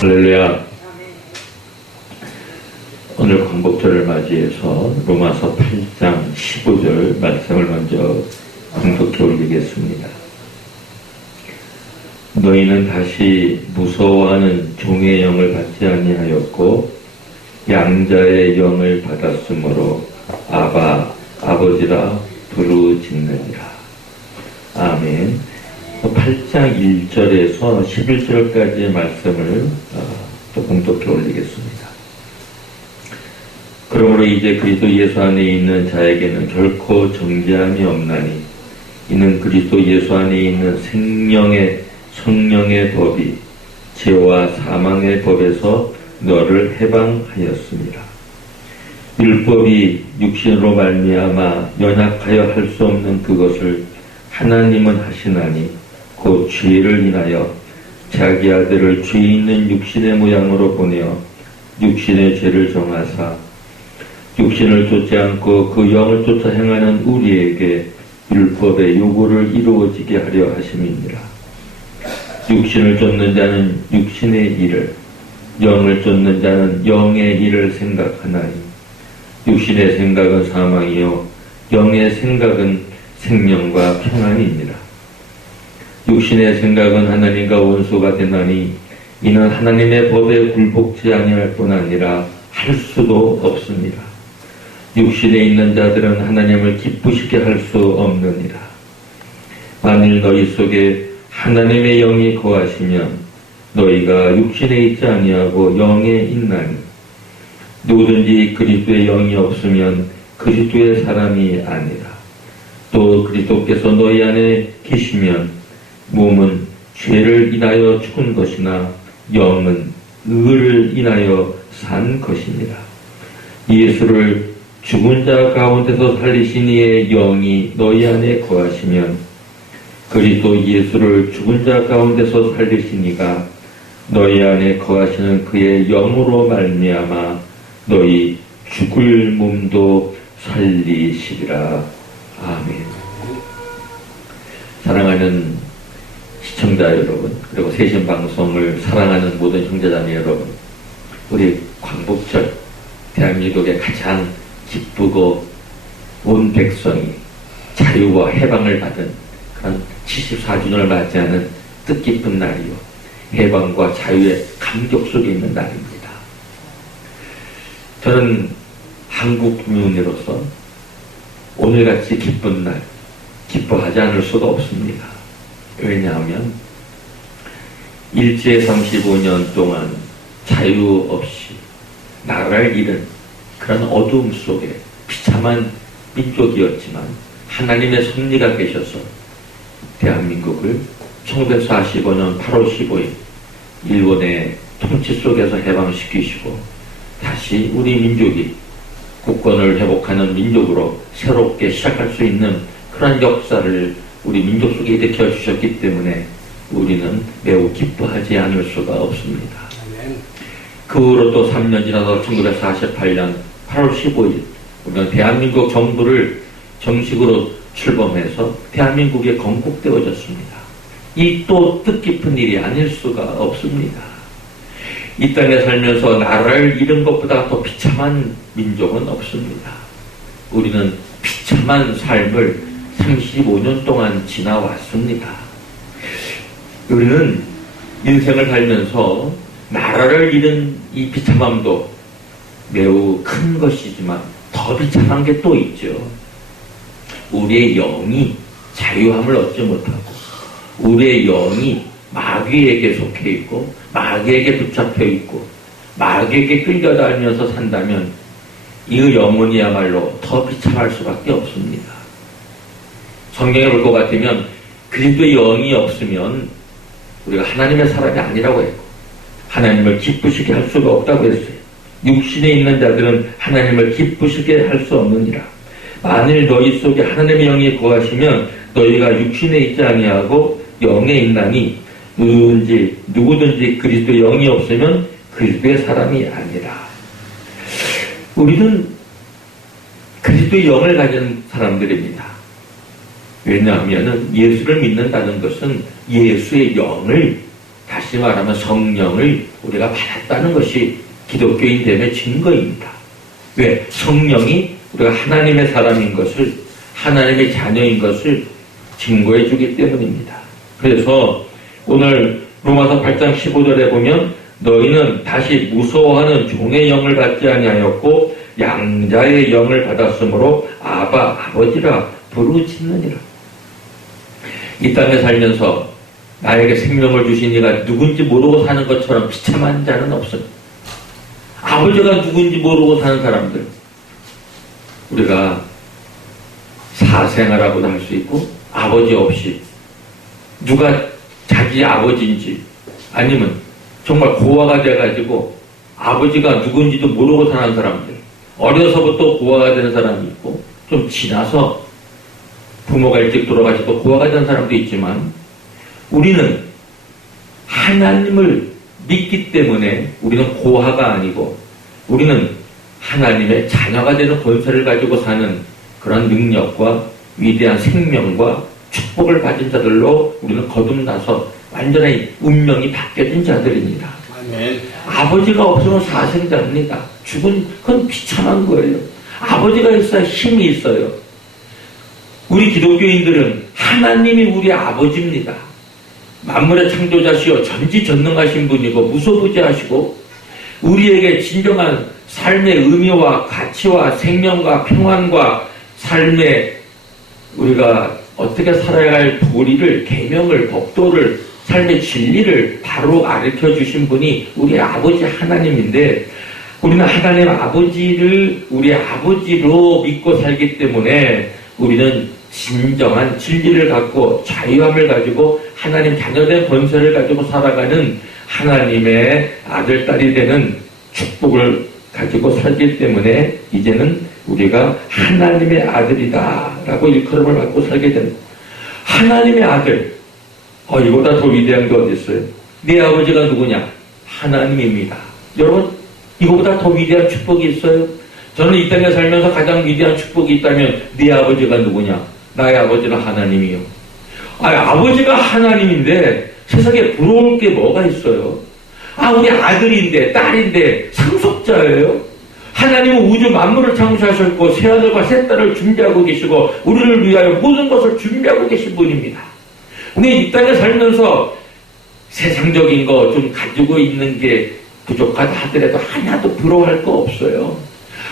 할렐루야. 오늘 광복절을 맞이해서 로마서 8장 15절 말씀을 먼저 공독해 올리겠습니다. 너희는 다시 무서워하는 종의 영을 받지 아니하였고 양자의 영을 받았으므로 아바 아버지라 부르짖느니라. 아멘. 8장 1절에서 11절까지의 말씀을 또 공독해 올리겠습니다. 그러므로 이제 그리스도 예수 안에 있는 자에게는 결코 정죄함이 없나니 이는 그리스도 예수 안에 있는 생명의 성령의 법이 죄와 사망의 법에서 너를 해방하였습니다. 율법이 육신으로 말미암아 연약하여 할 수 없는 그것을 하나님은 하시나니 곧 죄를 인하여 자기 아들을 죄 있는 육신의 모양으로 보내어 육신의 죄를 정하사 육신을 쫓지 않고 그 영을 쫓아 행하는 우리에게 율법의 요구를 이루어지게 하려 하심이니라. 육신을 쫓는 자는 육신의 일을, 영을 쫓는 자는 영의 일을 생각하나니 육신의 생각은 사망이요 영의 생각은 생명과 평안이니라. 육신의 생각은 하나님과 원수가 되나니 이는 하나님의 법에 굴복지 아니할 뿐 아니라 할 수도 없습니다. 육신에 있는 자들은 하나님을 기쁘시게 할 수 없느니라. 만일 너희 속에 하나님의 영이 거하시면 너희가 육신에 있지 아니하고 영에 있나니 누구든지 그리스도의 영이 없으면 그리스도의 사람이 아니라. 또 그리스도께서 너희 안에 계시면 몸은 죄를 인하여 죽은 것이나 영은 의를 인하여 산 것이니라. 예수를 죽은 자 가운데서 살리신 이의 영이 너희 안에 거하시면 그리스도 예수를 죽은 자 가운데서 살리신 이가 너희 안에 거하시는 그의 영으로 말미암아 너희 죽을 몸도 살리시리라. 아멘. 사랑하는 시청자 여러분, 그리고 세신방송을 사랑하는 모든 형제자매 여러분, 우리 광복절, 대한민국의 가장 기쁘고 온 백성이 자유와 해방을 받은 그런 74주년을 맞이하는 뜻깊은 날이요, 해방과 자유의 감격 속에 있는 날입니다. 저는 한국 국민으로서 오늘같이 기쁜 날 기뻐하지 않을 수가 없습니다. 왜냐하면 일제 35년 동안 자유 없이 나라를 잃은 그런 어두움 속에 비참한 민족이었지만 하나님의 섭리가 계셔서 대한민국을 1945년 8월 15일 일본의 통치 속에서 해방시키시고 다시 우리 민족이 국권을 회복하는 민족으로 새롭게 시작할 수 있는 그런 역사를 우리 민족 속에 일으켜 주셨기 때문에 우리는 매우 기뻐하지 않을 수가 없습니다. 그 후로 또 3년 지나서 1948년 8월 15일 우리는 대한민국 정부를 정식으로 출범해서 대한민국이 건국되어졌습니다. 이 또 뜻깊은 일이 아닐 수가 없습니다. 이 땅에 살면서 나라를 잃은 것보다 더 비참한 민족은 없습니다. 우리는 비참한 삶을 35년 동안 지나왔습니다. 우리는 인생을 살면서 나라를 잃은 이 비참함도 매우 큰 것이지만 더 비참한 게 또 있죠. 우리의 영이 자유함을 얻지 못하고 우리의 영이 마귀에게 속해 있고 마귀에게 붙잡혀 있고 마귀에게 끌려다니면서 산다면 이 영혼이야말로 더 비참할 수밖에 없습니다. 성경에 볼 것 같으면 그리스도의 영이 없으면 우리가 하나님의 사람이 아니라고 했고 하나님을 기쁘시게 할 수가 없다고 했어요. 육신에 있는 자들은 하나님을 기쁘시게 할 수 없느니라. 만일 너희 속에 하나님의 영이 거하시면 너희가 육신에 있지 아니하고 영에 있나니 누구든지 그리스도의 영이 없으면 그리스도의 사람이 아니라. 우리는 그리스도의 영을 가진 사람들입니다. 왜냐하면 예수를 믿는다는 것은 예수의 영을 다시 다시 말하면 성령을 우리가 받았다는 것이 기독교인 됨의 증거입니다. 왜? 성령이 우리가 하나님의 사람인 것을, 하나님의 자녀인 것을 증거해 주기 때문입니다. 그래서 오늘 로마서 8장 15절에 보면 너희는 다시 무서워하는 종의 영을 받지 아니하였고 양자의 영을 받았으므로 아바 아버지라 부르짖느니라. 이 땅에 살면서 나에게 생명을 주신 이가 누군지 모르고 사는 것처럼 비참한 자는 없습니다. 아버지가 누군지 모르고 사는 사람들, 우리가 사생아라고도 할 수 있고 아버지 없이 누가 자기 아버지인지 아니면 정말 고아가 돼가지고 아버지가 누군지도 모르고 사는 사람들, 어려서부터 고아가 되는 사람이 있고 좀 지나서 부모가 일찍 돌아가시고 고아가 된 사람도 있지만 우리는 하나님을 믿기 때문에 우리는 고아가 아니고 우리는 하나님의 자녀가 되는 권세를 가지고 사는 그런 능력과 위대한 생명과 축복을 받은 자들로 우리는 거듭나서 완전히 운명이 바뀌어진 자들입니다. 아멘. 아버지가 없으면 사생자입니다. 죽은 그건 비참한 거예요. 아버지가 있어야 힘이 있어요. 우리 기독교인들은 하나님이 우리 아버지입니다. 만물의 창조자시요 전지전능하신 분이고 무소부지하시고 우리에게 진정한 삶의 의미와 가치와 생명과 평안과 삶의 우리가 어떻게 살아야 할 도리를, 계명을, 법도를, 삶의 진리를 바로 가르쳐 주신 분이 우리 아버지 하나님인데 우리는 하나님 아버지를 우리 아버지로 믿고 살기 때문에 우리는 진정한 진리를 갖고 자유함을 가지고 하나님 자녀된 권세를 가지고 살아가는 하나님의 아들, 딸이 되는 축복을 가지고 살기 때문에 이제는 우리가 하나님의 아들이다 라고 일컬음을 받고 살게 됩니다. 하나님의 아들, 이보다 더 위대한 게 어디 있어요? 네 아버지가 누구냐? 하나님입니다. 여러분, 이거보다 더 위대한 축복이 있어요? 저는 이 땅에 살면서 가장 위대한 축복이 있다면 네 아버지가 누구냐? 나의 아버지는 하나님이요. 아버지가 하나님인데 세상에 부러울 게 뭐가 있어요? 우리 아들인데 딸인데 상속자예요. 하나님은 우주 만물을 창조하셨고 새 아들과 새 딸을 준비하고 계시고 우리를 위하여 모든 것을 준비하고 계신 분입니다. 우리 이 땅에 살면서 세상적인 거 좀 가지고 있는 게 부족하다 하더라도 하나도 부러워할 거 없어요.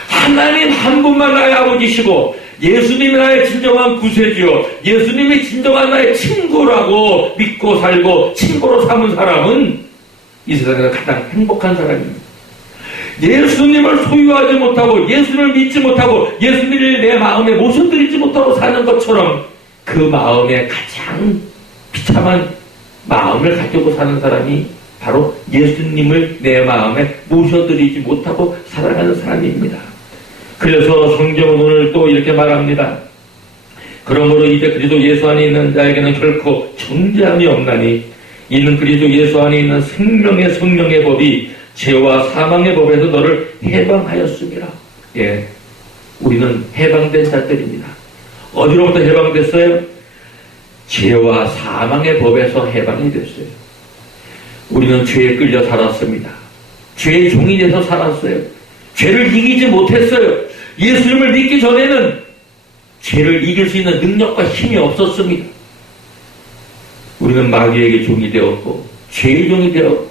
하나님 한 분만 나의 아버지시고 예수님이 나의 진정한 구세주요 예수님이 진정한 나의 친구라고 믿고 살고 친구로 삼은 사람은 이 세상에서 가장 행복한 사람입니다. 예수님을 소유하지 못하고 예수님을 믿지 못하고 예수님을 내 마음에 모셔드리지 못하고 사는 것처럼 그 마음에 가장 비참한 마음을 가지고 사는 사람이 바로 예수님을 내 마음에 모셔드리지 못하고 살아가는 사람입니다. 그래서 성경은 오늘 또 이렇게 말합니다. 그러므로 이제 그리스도 예수 안에 있는 자에게는 결코 정죄함이 없나니 이는 그리스도 예수 안에 있는 생명의 성령의 법이 죄와 사망의 법에서 너를 해방하였습니다. 예, 우리는 해방된 자들입니다. 어디로부터 해방됐어요? 죄와 사망의 법에서 해방이 됐어요. 우리는 죄에 끌려 살았습니다. 죄의 종이 돼서 살았어요. 죄를 이기지 못했어요. 예수님을 믿기 전에는 죄를 이길 수 있는 능력과 힘이 없었습니다. 우리는 마귀에게 종이 되었고 죄의 종이 되었고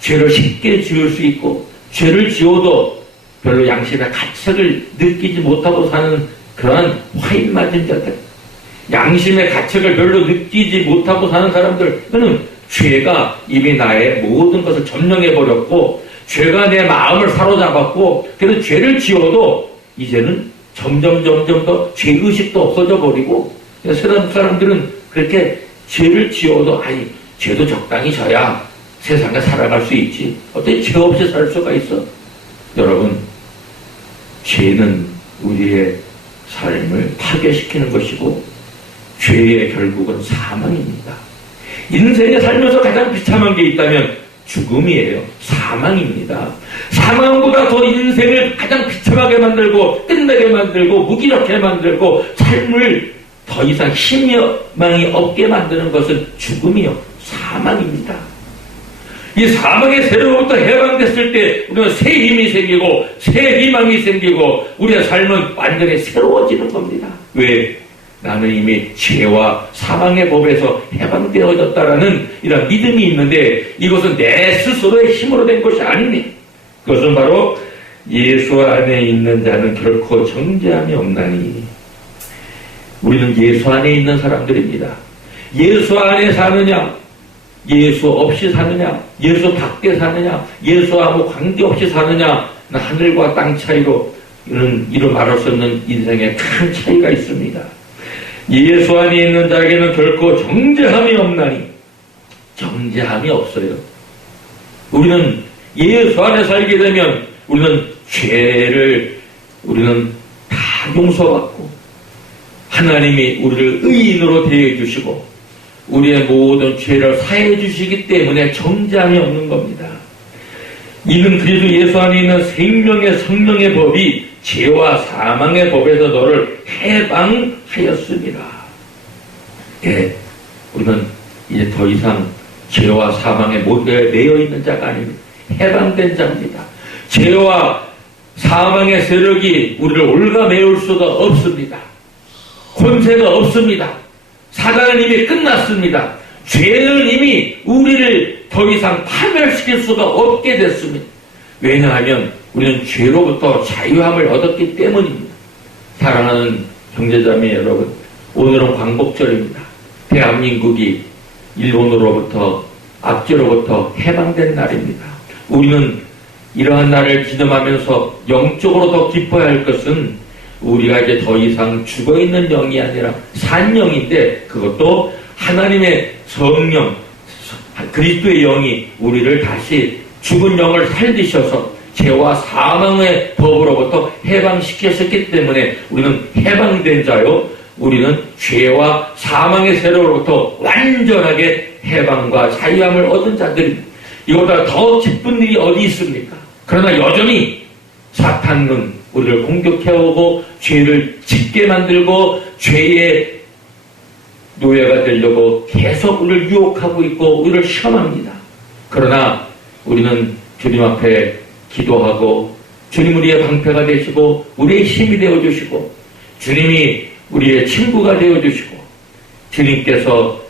죄를 쉽게 지을 수 있고 죄를 지어도 별로 양심의 가책을 느끼지 못하고 사는 그러한 화인 맞은 자들, 양심의 가책을 별로 느끼지 못하고 사는 사람들, 그는 죄가 이미 나의 모든 것을 점령해버렸고 죄가 내 마음을 사로잡았고 그래서 죄를 지어도 이제는 점점 더 죄의식도 없어져 버리고 세상 사람들은 그렇게 죄를 지어도 죄도 적당히 져야 세상에 살아갈 수 있지 어떻게 죄 없이 살 수가 있어. 여러분, 죄는 우리의 삶을 파괴시키는 것이고 죄의 결국은 사망입니다. 인생에 살면서 가장 비참한 게 있다면 죽음이에요. 사망입니다. 사망보다 더 인생을 가장 비참하게 만들고 끝내게 만들고 무기력하게 만들고 삶을 더 이상 희망이 없게 만드는 것은 죽음이요. 사망입니다. 이 사망의 세로부터 해방됐을 때 우리는 새 힘이 생기고 새 희망이 생기고 우리의 삶은 완전히 새로워지는 겁니다. 왜? 나는 이미 죄와 사망의 법에서 해방되어졌다라는 이런 믿음이 있는데 이것은 내 스스로의 힘으로 된 것이 아니니 그것은 바로 예수 안에 있는 자는 결코 정죄함이 없나니. 우리는 예수 안에 있는 사람들입니다. 예수 안에 사느냐, 예수 없이 사느냐, 예수 밖에 사느냐, 예수하고 관계없이 사느냐, 하늘과 땅 차이로 이런 말할 수 없는 인생에 큰 차이가 있습니다. 예수 안에 있는 자에게는 결코 정죄함이 없나니. 정죄함이 없어요. 우리는 예수 안에 살게 되면 우리는 죄를 우리는 다 용서받고 하나님이 우리를 의인으로 대해주시고 우리의 모든 죄를 사해 주시기 때문에 정죄함이 없는 겁니다. 이는 그래도 예수 안에 있는 생명의 성령의 법이 죄와 사망의 법에서 너를 해방하였습니다. 예, 우리는 이제 더 이상 죄와 사망의 모두에 매여 있는 자가 아닙니다. 해방된 자입니다. 죄와 사망의 세력이 우리를 올가매울 수가 없습니다. 권세가 없습니다. 사단은 이미 끝났습니다. 죄는 이미 우리를 더 이상 파멸시킬 수가 없게 됐습니다. 왜냐하면 우리는 죄로부터 자유함을 얻었기 때문입니다. 사랑하는 형제자매 여러분, 오늘은 광복절입니다. 대한민국이 일본으로부터 압제로부터 해방된 날입니다. 우리는 이러한 날을 기념하면서 영적으로 더 기뻐야 할 것은 우리가 이제 더 이상 죽어있는 영이 아니라 산 영인데 그것도 하나님의 성령 그리스도의 영이 우리를 다시 죽은 영을 살리셔서 죄와 사망의 법으로부터 해방시키셨기 때문에 우리는 해방된 자요. 우리는 죄와 사망의 세력으로부터 완전하게 해방과 자유함을 얻은 자들입니다. 이보다 더 기쁜 일이 어디 있습니까? 그러나 여전히 사탄은 우리를 공격해오고 죄를 짓게 만들고 죄의 노예가 되려고 계속 우리를 유혹하고 있고 우리를 시험합니다. 그러나 우리는 주님 앞에 기도하고 주님 우리의 방패가 되시고 우리의 힘이 되어주시고 주님이 우리의 친구가 되어주시고 주님께서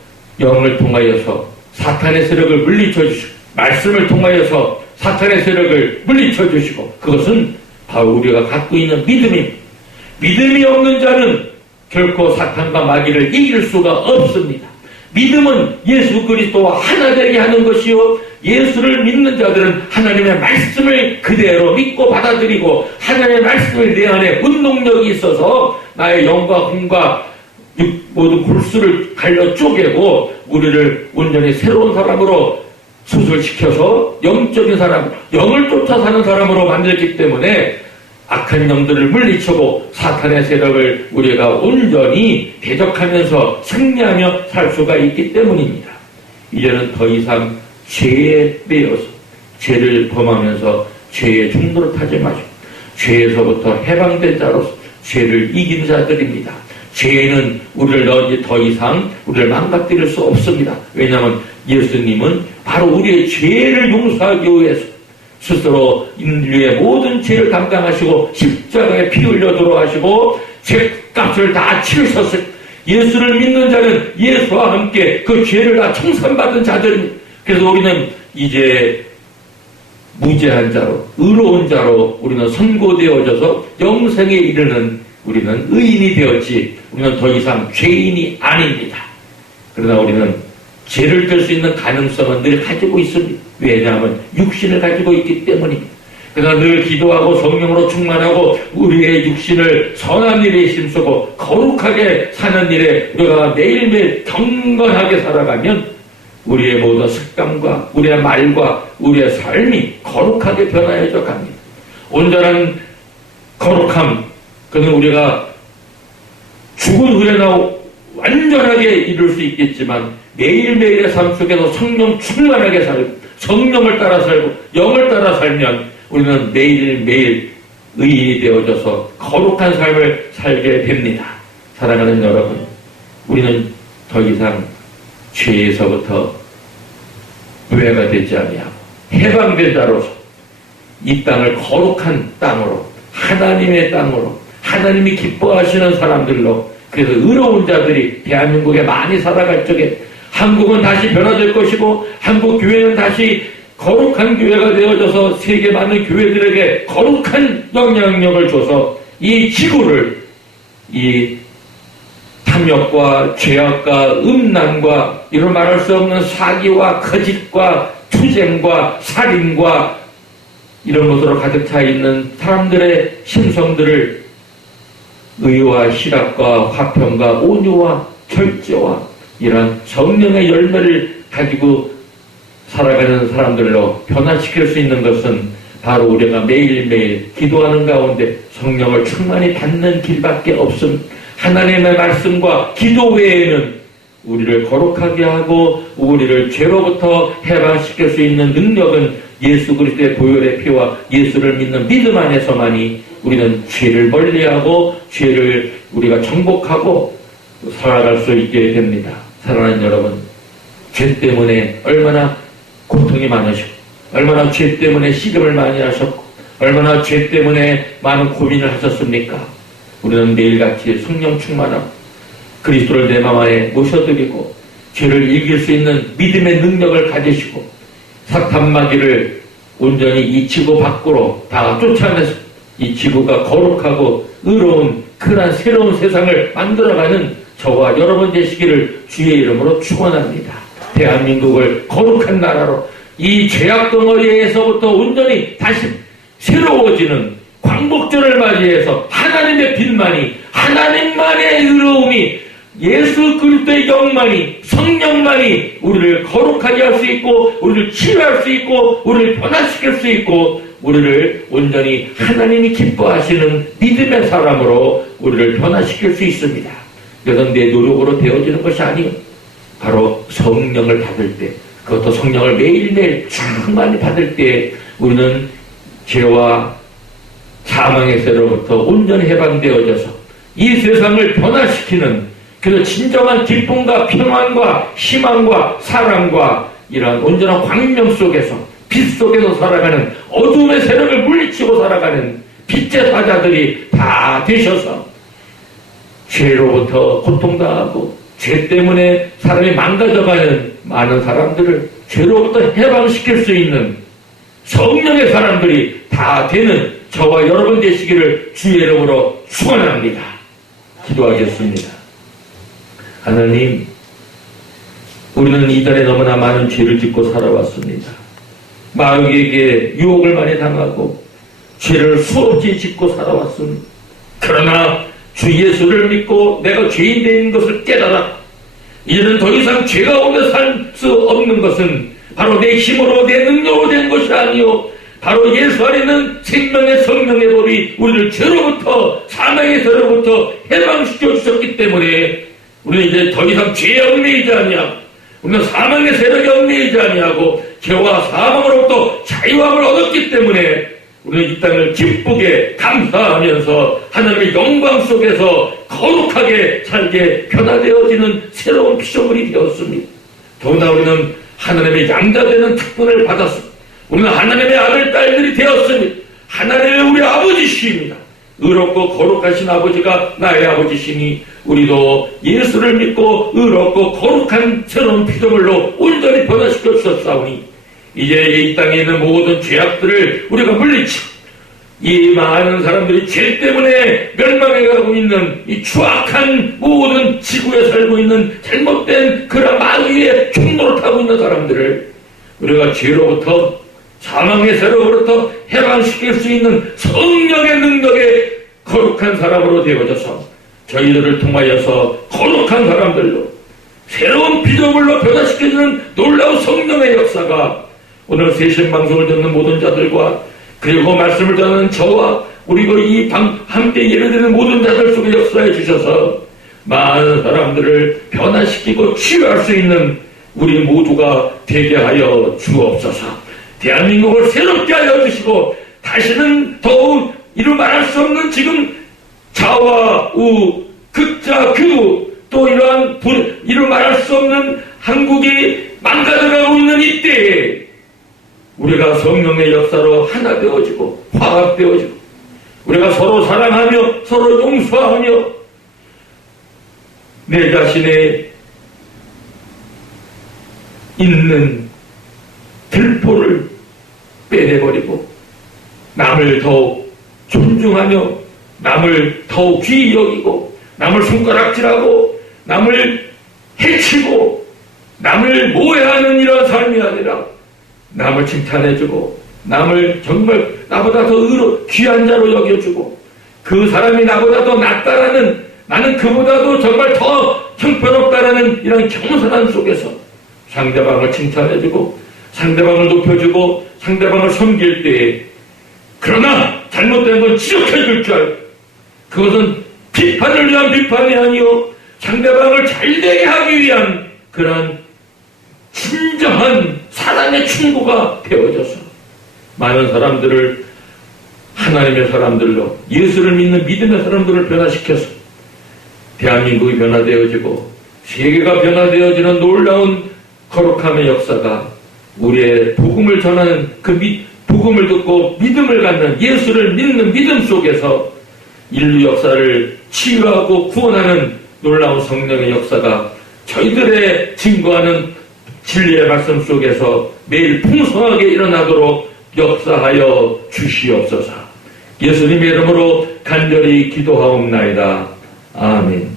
영을 통하여서 사탄의 세력을 물리쳐주시고 말씀을 통하여서 사탄의 세력을 물리쳐주시고 그것은 바로 우리가 갖고 있는 믿음입니다. 믿음이 없는 자는 결코 사탄과 마귀를 이길 수가 없습니다. 믿음은 예수 그리스도와 하나 되게 하는 것이요 예수를 믿는 자들은 하나님의 말씀을 그대로 믿고 받아들이고 하나님의 말씀을 내 안에 운동력이 있어서 나의 영과 혼과 모든 골수를 갈려 쪼개고 우리를 온전히 새로운 사람으로 수술시켜서 영적인 사람, 영을 쫓아 사는 사람으로 만들기 때문에 악한 영들을 물리치고 사탄의 세력을 우리가 온전히 대적하면서 승리하며 살 수가 있기 때문입니다. 이제는 더 이상 죄에 매여서 죄를 범하면서 죄의 중도를 타지 마시고 죄에서부터 해방된 자로서 죄를 이긴 자들입니다. 죄는 우리를 더 이상 우리를 망가뜨릴 수 없습니다. 왜냐하면 예수님은 바로 우리의 죄를 용서하기 위해서 스스로 인류의 모든 죄를 담당하시고 십자가에 피 흘려 돌아가시고 죄값을 다 치르셨을 예수를 믿는 자는 예수와 함께 그 죄를 다 청산받은 자들입니다. 그래서 우리는 이제 무죄한 자로 의로운 자로 우리는 선고되어져서 영생에 이르는 우리는 의인이 되었지 우리는 더 이상 죄인이 아닙니다. 그러나 우리는 죄를 질 수 있는 가능성은 늘 가지고 있습니다. 왜냐하면 육신을 가지고 있기 때문입니다. 그러나 늘 기도하고 성령으로 충만하고 우리의 육신을 선한 일에 힘쓰고 거룩하게 사는 일에 우리가 매일매일 경건하게 살아가면 우리의 모든 습관과 우리의 말과 우리의 삶이 거룩하게 변화해져 갑니다. 온전한 거룩함, 그는 우리가 죽은 후에나 완전하게 이룰 수 있겠지만 매일매일의 삶 속에서 성령 충만하게 살고 성령을 따라 살고 영을 따라 살면 우리는 매일매일 의인이 되어져서 거룩한 삶을 살게 됩니다. 사랑하는 여러분, 우리는 더 이상 죄에서부터 노예가 되지 아니하고 해방된 자로서 이 땅을 거룩한 땅으로, 하나님의 땅으로, 하나님이 기뻐하시는 사람들로, 그래서 의로운 자들이 대한민국에 많이 살아갈 적에 한국은 다시 변화될 것이고, 한국 교회는 다시 거룩한 교회가 되어져서 세계 많은 교회들에게 거룩한 영향력을 줘서 이 지구를 이 탐욕과 죄악과 음란과 이런 말할 수 없는 사기와 거짓과 투쟁과 살인과 이런 것으로 가득 차 있는 사람들의 심성들을 의와 희락과 화평과 온유와 절제와 이런 성령의 열매를 가지고 살아가는 사람들로 변화시킬 수 있는 것은 바로 우리가 매일매일 기도하는 가운데 성령을 충만히 받는 길밖에 없음. 하나님의 말씀과 기도 외에는 우리를 거룩하게 하고 우리를 죄로부터 해방시킬 수 있는 능력은 예수 그리스도의 보혈의 피와 예수를 믿는 믿음 안에서만이 우리는 죄를 멀리하고 죄를 우리가 정복하고 살아갈 수 있게 됩니다. 사랑하는 여러분, 죄 때문에 얼마나 고통이 많으시고, 얼마나 죄 때문에 시름을 많이 하셨고, 얼마나 죄 때문에 많은 고민을 하셨습니까? 우리는 매일같이 성령 충만하고 그리스도를 내 마음 안에 모셔드리고 죄를 이길 수 있는 믿음의 능력을 가지시고 사탄마귀를 온전히 이 지구 밖으로 다 쫓아내서 이 지구가 거룩하고 의로운 그런 새로운 세상을 만들어가는 저와 여러분 되시기를 주의 이름으로 축원합니다. 대한민국을 거룩한 나라로 이 죄악 덩어리에서부터 온전히 다시 새로워지는 광복절을 맞이해서 하나님의 빛만이, 하나님만의 의로움이, 예수 그리스도의 영만이, 성령만이 우리를 거룩하게 할 수 있고 우리를 치유할 수 있고 우리를 변화시킬 수 있고 우리를 온전히 하나님이 기뻐하시는 믿음의 사람으로 우리를 변화시킬 수 있습니다. 이것은 내 노력으로 되어지는 것이 아니요, 바로 성령을 받을 때, 그것도 성령을 매일매일 충만히 받을 때 우리는 죄와 사망의 세로부터 온전히 해방되어져서 이 세상을 변화시키는, 그래서 진정한 기쁨과 평안과 희망과 사랑과 이러한 온전한 광명 속에서, 빛 속에서 살아가는, 어둠의 세력을 물리치고 살아가는 빛의 사자들이 다 되셔서 죄로부터 고통당하고 죄 때문에 사람이 망가져가는 많은 사람들을 죄로부터 해방시킬 수 있는 성령의 사람들이 다 되는 저와 여러분 되시기를 주의 이름으로 축원합니다. 기도하겠습니다. 하나님, 우리는 이전에 너무나 많은 죄를 짓고 살아왔습니다. 마귀에게 유혹을 많이 당하고 죄를 수없이 짓고 살아왔습니다. 그러나 주 예수를 믿고 내가 죄인 된 것을 깨달아 이제는 더 이상 죄 가운데 살 수 없는 것은 바로 내 힘으로 내 능력으로 된 것이 아니요, 바로 예수 안에 있는 생명의 성령의 법이 우리를 죄로부터, 사망의 죄로부터 해방시켜 주셨기 때문에 우리는 이제 더 이상 죄에 얽매이지 아니하고 우리는 사망의 세력에 얽매이지 아니하고 죄와 사망으로부터 자유함을 얻었기 때문에 우리는 이 땅을 기쁘게 감사하면서 하나님의 영광 속에서 거룩하게 살게 변화되어지는 새로운 피조물이 되었습니다. 더구나 우리는 하나님의 양자되는 특권을 받았습니다. 우리는 하나님의 아들, 딸들이 되었습니다. 하나님의 우리 아버지십니다. 의롭고 거룩하신 아버지가 나의 아버지시니 우리도 예수를 믿고 의롭고 거룩한 새로운 피조물로 온전히 변화시켜 주셨사오니 이제 이 땅에 있는 모든 죄악들을 우리가 물리치고 이 많은 사람들이 죄 때문에 멸망해가고 있는 이 추악한 모든 지구에 살고 있는 잘못된 그런 마귀의 충노를 타고 있는 사람들을 우리가 죄로부터, 사망의 세로부터 해방시킬 수 있는 성령의 능력에 거룩한 사람으로 되어져서 저희들을 통하여서 거룩한 사람들로 새로운 피조물로 변화시켜주는 놀라운 성령의 역사가 오늘 세신방송을 듣는 모든 자들과 그리고 말씀을 전하는 저와 그리고 이 함께 예배드리는 모든 자들 속에 역사해 주셔서 많은 사람들을 변화시키고 치유할 수 있는 우리 모두가 되게 하여 주옵소서. 대한민국을 새롭게 하여 주시고 다시는 더욱 이루 말할 수 없는 지금 자와 우, 극자, 극우 또 이러한 이루 말할 수 없는 한국이 망가져가고 있는 이때에 우리가 성령의 역사로 하나 되어지고 화합되어지고 우리가 서로 사랑하며 서로 용서하며 내 자신의 있는 들포를 빼내버리고 남을 더욱 존중하며 남을 더욱 귀히 여기고 남을 손가락질하고 남을 해치고 남을 모해하는 이런 삶이 아니라 남을 칭찬해주고 남을 정말 나보다 더 귀한 자로 여겨주고 그 사람이 나보다 더 낫다라는 나는 그보다도 정말 더 형편없다라는 이런 겸손한 속에서 상대방을 칭찬해주고 상대방을 높여주고 상대방을 섬길 때에 그러나 잘못된 건 지적해줄 줄 알고 그것은 비판을 위한 비판이 아니요 상대방을 잘되게 하기 위한 그런 진정한 사랑의 충고가 되어져서 많은 사람들을 하나님의 사람들로 예수를 믿는 믿음의 사람들을 변화시켜서 대한민국이 변화되어지고 세계가 변화되어지는 놀라운 거룩함의 역사가 우리의 복음을 전하는 그 복음을 듣고 믿음을 갖는 예수를 믿는 믿음 속에서 인류 역사를 치유하고 구원하는 놀라운 성령의 역사가 저희들의 증거하는 진리의 말씀 속에서 매일 풍성하게 일어나도록 역사하여 주시옵소서. 예수님의 이름으로 간절히 기도하옵나이다. 아멘.